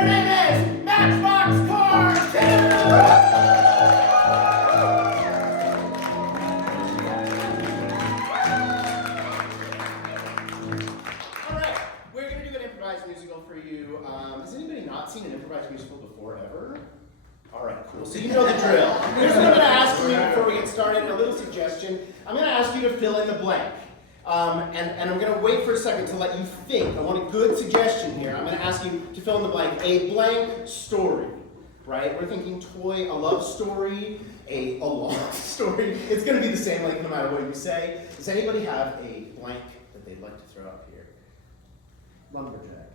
Their name is Matchbox Cartoons! Alright, we're going to do an improvised musical for you. Has anybody not seen an improvised musical before, ever? Alright, cool. So you know the drill. Here's what I'm going to ask you before we get started, a little suggestion. I'm going to ask you to fill in the blank. And I'm going to wait for a second to let you think. I want a good suggestion here. I'm going to ask you to fill in the blank. A blank story, right? We're thinking toy, a love story, a love story. It's going to be the same like no matter what you say. Does anybody have a blank that they'd like to throw up here? Lumberjack.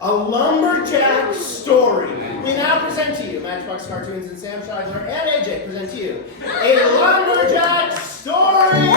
A lumberjack story. We now present to you, Matchbox Cartoons and Sam Scheidler and AJ present to you, a lumberjack story!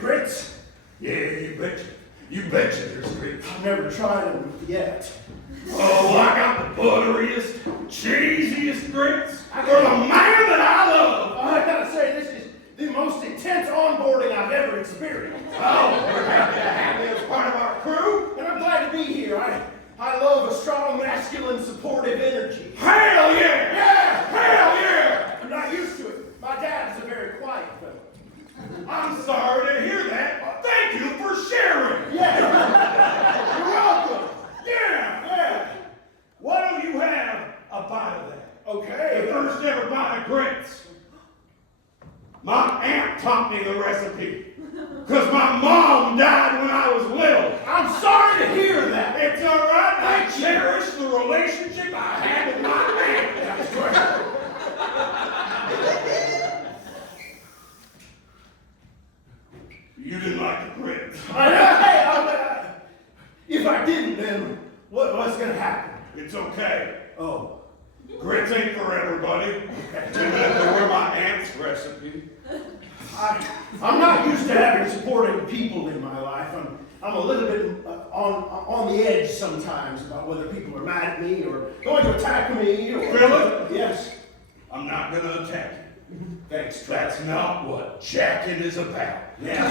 Grits? Yeah, you betcha. You betcha there's grits. I've never tried them yet. Oh, I got the butteriest, cheesiest grits for the man that I love. I gotta say, this is the most intense onboarding I've ever experienced. Oh, we're happy to have you as part of our crew. And I'm glad to be here. I love a strong, masculine, supportive energy. Hell yeah! Yeah! Hell yeah! I'm not used to it. My dad is a very quiet fellow. I'm sorry to hear that, but thank you for sharing. Yeah. You're welcome. Yeah. Why don't you have a bite of that? Okay. The first ever bite of grits. My aunt taught me the recipe. Because my mom died when I was little. I'm sorry to hear that. It's all right. I cherish the relationship I had with my aunt. That's right. You didn't like the grits. If I didn't, then what's going to happen? It's okay. Oh. Grits ain't for everybody. Even if they were my aunt's recipe. I'm not used to having supporting people in my life. I'm a little bit on the edge sometimes about whether people are mad at me or going to attack me. Or... Philip? Yes. I'm not gonna attack you. Thanks. That's not what jacking is about. Yes.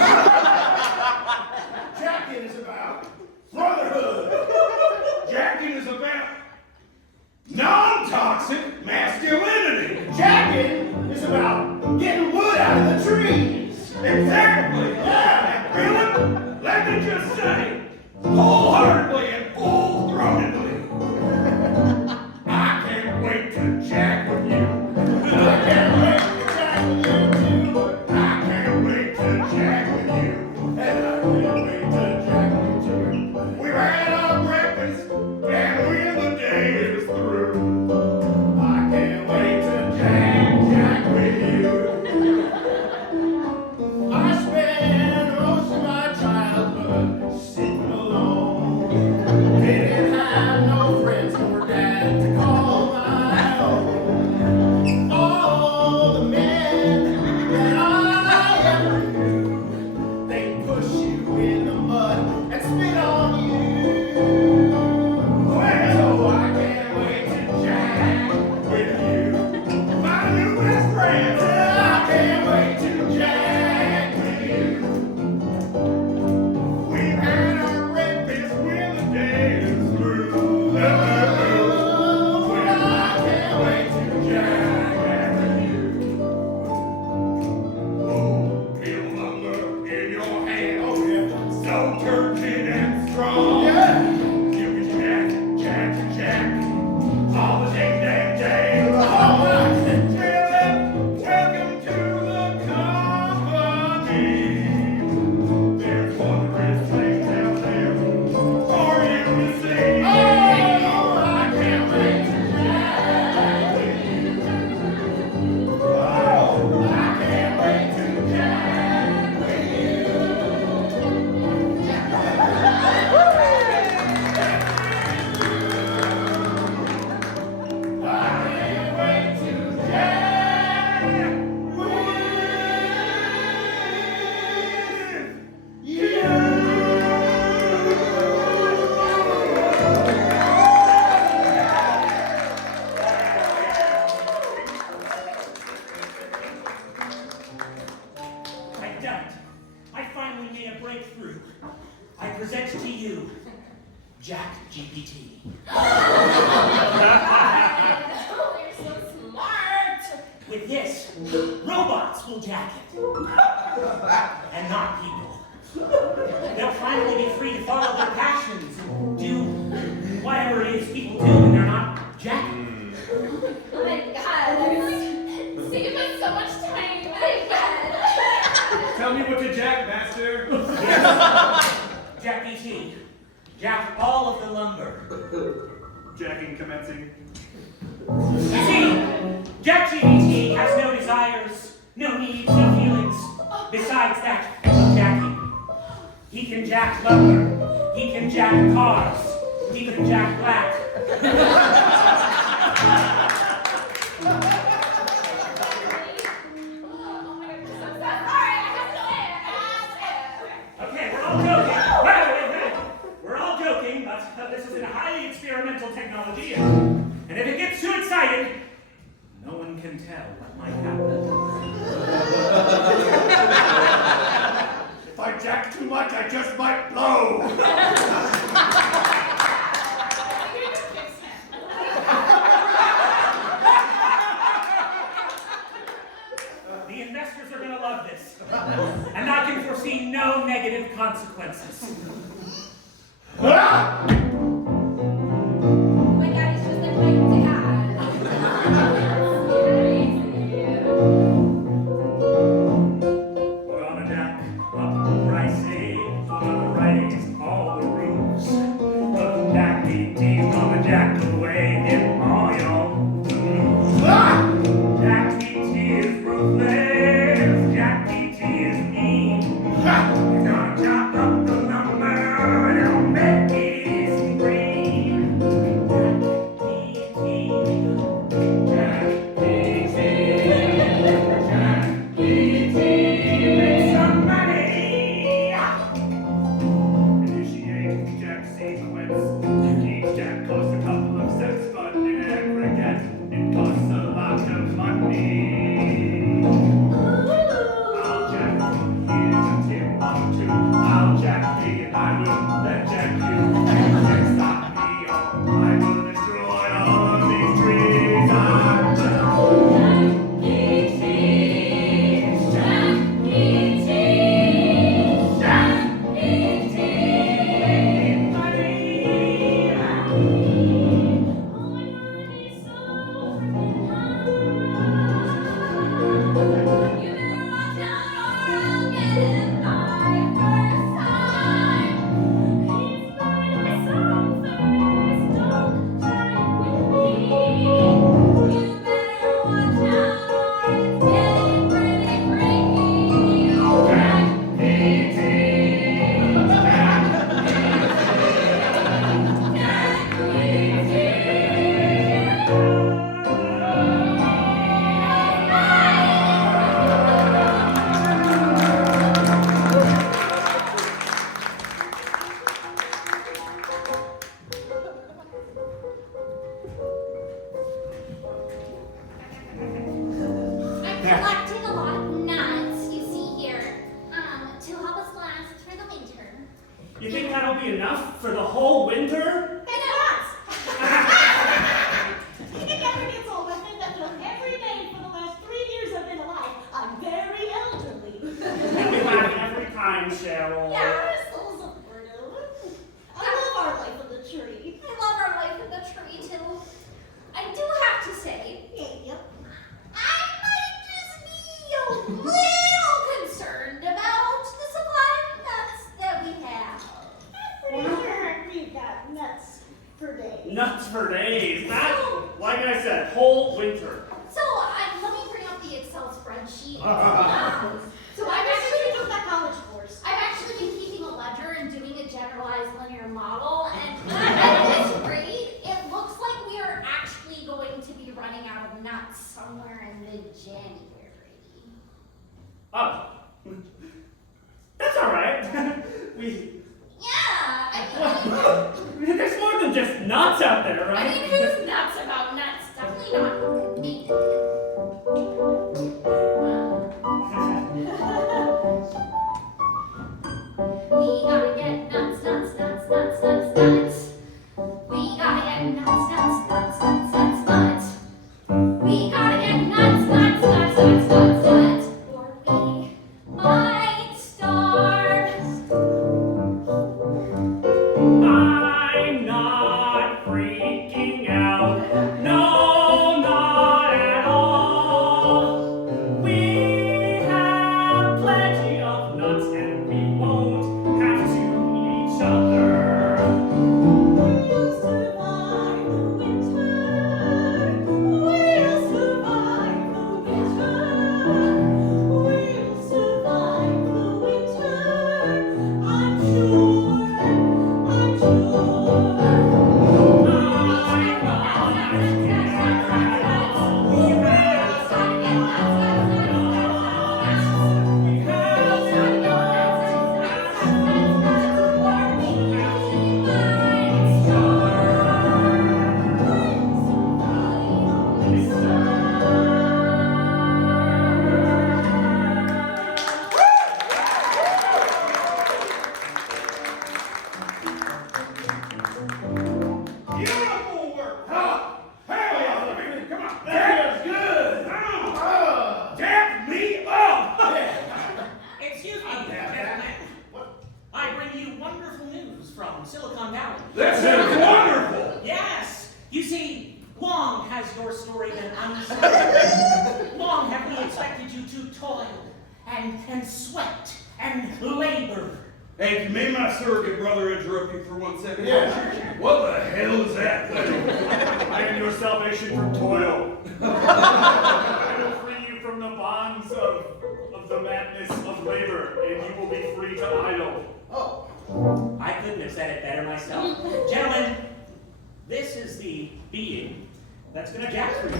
Jacking is about brotherhood. Jacking is about non-toxic masculinity. Jacking is about getting wood out of the trees. Exactly. Yeah. Philip, let me just say, wholeheartedly and full-throatedly, I can't wait to jack with you. I can't wait to jack with you too. I can't wait to jack with you. And I can't wait to jack with you too. We've had our breakfast, and when the day is through, I can't wait to jack with you. I spent most of my childhood sitting alone. Didn't have no friends nor dad to call my own. All the men that I ever knew, they push you in the mud and spit on you. So I can't wait to jack with you. my new best friend. I can't wait to jack with you. We've had our breakfast when the day is through. I can't wait to jack with you. Oh, feel lumber in your hand. Oh yeah. So turgid and strong. Yeah. You can jack, all the day. Oh my. Philip, welcome to the company. There's wondrous things out there for you to see. Oh, I can't wait to jack with you. Oh, I can't wait to jack with you. I can't wait to jack with you. I've done it. I finally made a breakthrough. I present to you Jack GPT. Oh, you're so smart. With this, robots will jack it. And not people. They'll finally be free to follow their passions and do whatever it is people do when they're not jacking. Oh my god, save us so much time. My god. Tell me what to jack, master. Jack BT. Jack all of the lumber. Jacking commencing. You see, Jack GPT has no desires, no needs, no feelings. Besides that of jacking. He can jack lumber. He can jack cars. He can jack black. Oh my god, I'm so sorry. I have to live. Okay, we're all joking. Wait. We're all joking, but this is a highly experimental technology, and if it gets too excited, no one can tell what might happen. If I jack too much, I just might blow. You're gonna fix him. The investors are going to love this, and I can foresee no negative consequences. Ah! My daddy's just like my dad. We're on a jack up pricey, gonna raise all the roofs. But Jack PT's gonna jack away in all your moves. Ah! Jack PT is ruthless, Jack PT is mean. Ha! He's gonna chop up the lumber Like I said, whole winter. So, let me bring up the Excel spreadsheet. So I've actually took that college course. I've actually been keeping a ledger and doing a generalized linear model, and at this rate, it looks like we are actually going to be running out of nuts somewhere in mid-January. Oh. That's alright. Yeah, There's more than just nuts out there, I right? mean, who's nuts about nuts? Definitely not me. We gotta get nuts, nuts, nuts, nuts, nuts, nuts. We gotta get nuts, nuts, nuts, nuts, nuts, nuts. We gotta get nuts, nuts, nuts, nuts, nuts, nuts. Or we might starve. I'm not freaking out. No, not at all. We have plenty of nuts and we won't have to eat each other. We'll survive the winter. We'll survive the winter. We'll survive the winter. I'm sure. I'm sure. Beautiful work. Huh? Hell yeah. Come on. That feels good. Dap me up. Excuse me, gentlemen. I bring you wonderful news from Silicon Valley. That sounds wonderful. Yes! You see, long has your story been unfolded. Long have we expected you to toil and sweat and labor. Hey, may my surrogate brother interrupt you for 1 second? Yeah. What the hell is that thing? I am your salvation from toil. I will free you from the bonds of the madness of labor, and you will be free to idle. Oh. I couldn't have said it better myself. Gentlemen, this is the being that's gonna jack for you.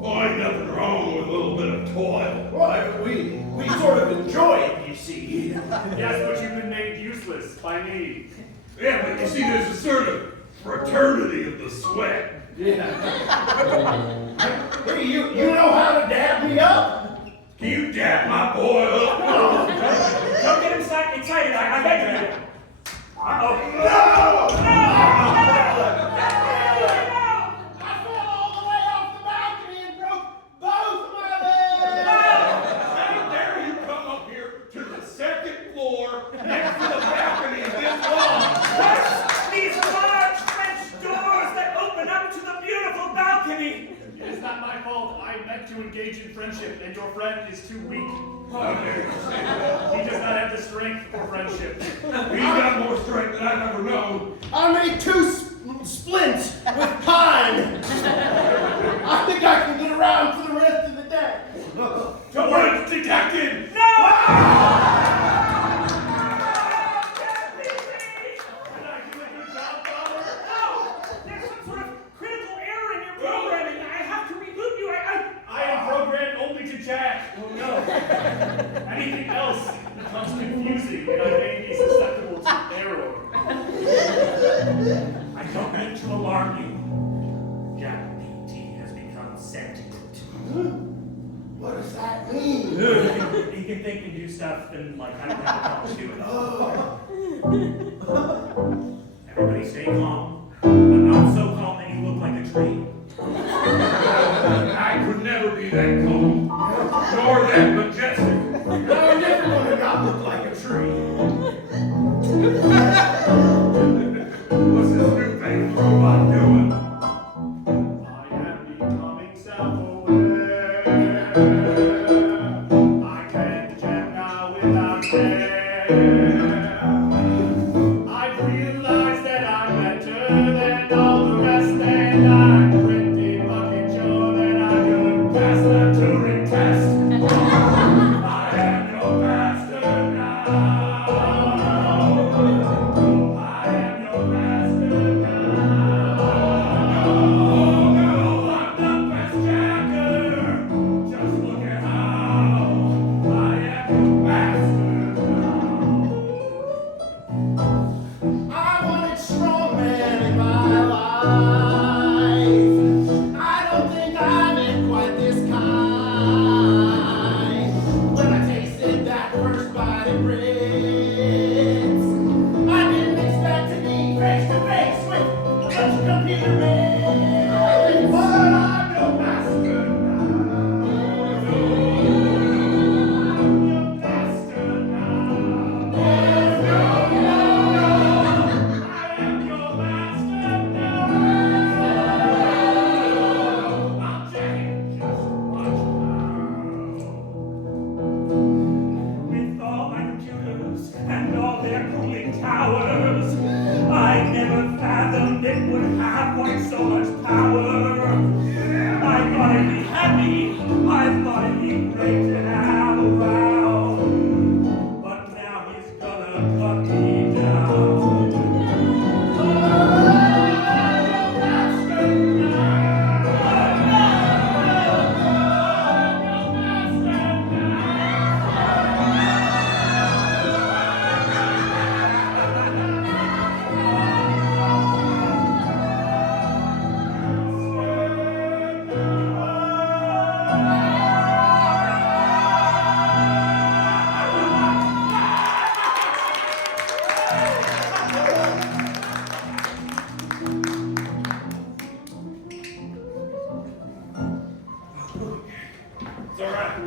Well, ain't nothing wrong with a little bit of toil. Well, we sort of enjoy it, you see. Yes, but you've been made useless by me. Yeah, but you see, there's a sort of fraternity of the sweat. Yeah. Hey, you know how to dab me up? Can you dap my boy up? Don't get excited, I beg you. Uh-oh. No! I fell all the way off the balcony and broke both of my legs! How dare you come up here to the second floor next to the balcony this long? These large French doors that open up to the beautiful balcony. It is not my fault. I meant to engage in friendship, and your friend is too weak. Okay. He does not have the strength for friendship. He's got more strength than I've ever known. I made two splints with pine. I think I can get around for the rest of the day. Don't worry, it's detected. Did I do a good job, Father? No! There's some sort of critical error in your programming. I have to reboot you. I am programmed only to jack. Oh no. Anything else becomes confusing, and I may be susceptible to error. I don't mean to alarm you. Jack PT has become sentient. What does that mean? He can think and do stuff and like I don't have to talk to it. Everybody stay calm, but not so calm that you look like a tree. I could never be that calm, nor that majestic. No, I'm never going to not look like a tree. What's this newfangled robot doing? I am becoming self-aware. I can jack now without care. I've realized that I'm better than all the rest, and I'm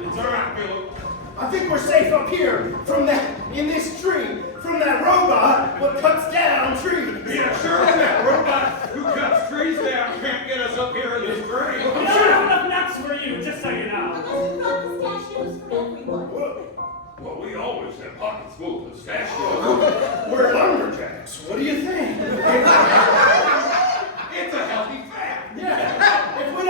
It's all right, Philip. I think we're safe up here in this tree, from that robot what cuts down trees. Yeah, sure, that robot who cuts trees down can't get us up here in this tree. We don't have enough nuts for you, just so you know. Unless you brought pistachios for everyone. Well, we always have pockets full of pistachios. We're lumberjacks. What do you think? It's a healthy fact. Yeah. If we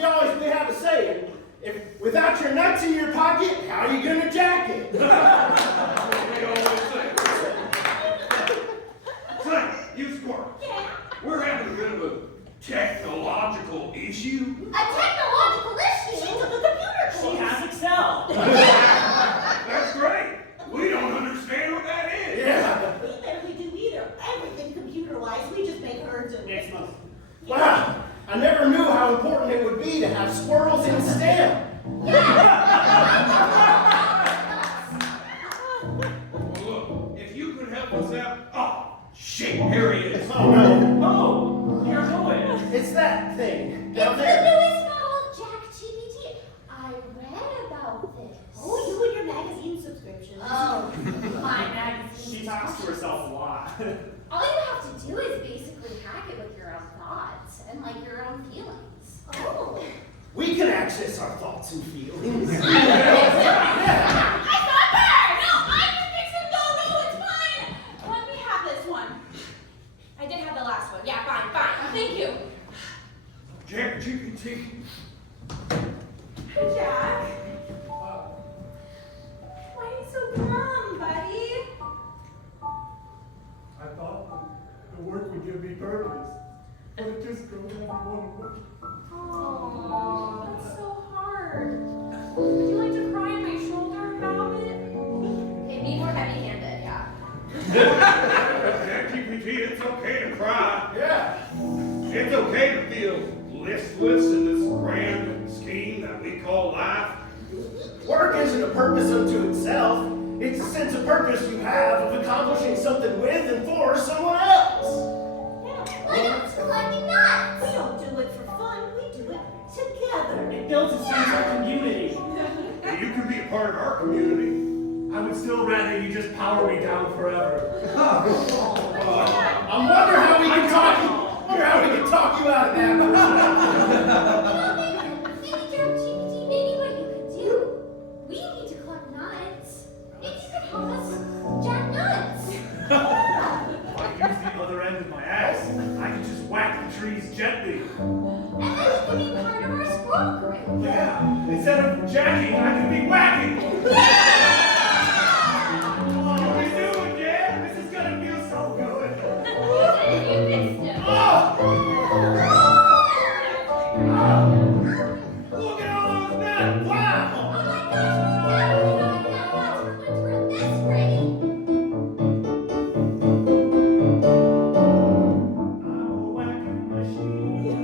don't, we have a saying. If without your nuts in your pocket, how are you gonna jack it? We always say. Son, you squirt. Yeah. We're having a bit of a technological issue. A technological issue? She took a computer course. She has Excel. That's great. We don't understand what that is. Yeah. We barely do either. Everything computer-wise, we just make her do it. It's most. Wow. I never knew how important it would be to have squirrels in STEM. Well, look, if you could help us out. Oh, shit, here he is. Oh no. Oh, you're going. It's that thing It's down the there. newest model of ChatGPT. I read about this. Oh, you and your magazine subscription. Oh, my magazine. She talks to herself a lot. All you have to do is basically hack it with your own thoughts and like your own feelings. Oh. We can access our thoughts and feelings. I thought her! No, I can fix it! No, it's fine! Let me have this one. I did have the last one. Yeah, fine. Thank you. Jack GPT. Hey, Jack. Why are you so glum, buddy? I thought the work would give me purpose, but it just goes on. Oh, that's so hard. Would you like to cry on my shoulder about it? Okay, be more heavy-handed, yeah. Jack GPT, it's okay to cry. Yeah. It's okay to feel listless in this grand scheme that we call life. Work isn't a purpose unto itself. It's a sense of purpose you have of accomplishing something with and for someone else. Yeah. Like us collecting nuts. We don't do it for fun. We do it together. It builds a sense of community. And you can be a part of our community. I would still rather you just power me down forever. I wonder how we can talk you out of that. Maybe ChatGPT, maybe what you could do. We need to collect nuts. Maybe you could help us jack nuts. If I use the other end of my axe, I can just whack the trees gently. And then you could be part of our squirrel group. Yeah, instead of jacking, I can be whacking. What are we doing, yeah? This is gonna feel so good. You fixed it. Look at all those nuts! Wow! Oh my gosh, now we know nuts for when we're this pretty. I'm a whacking machine.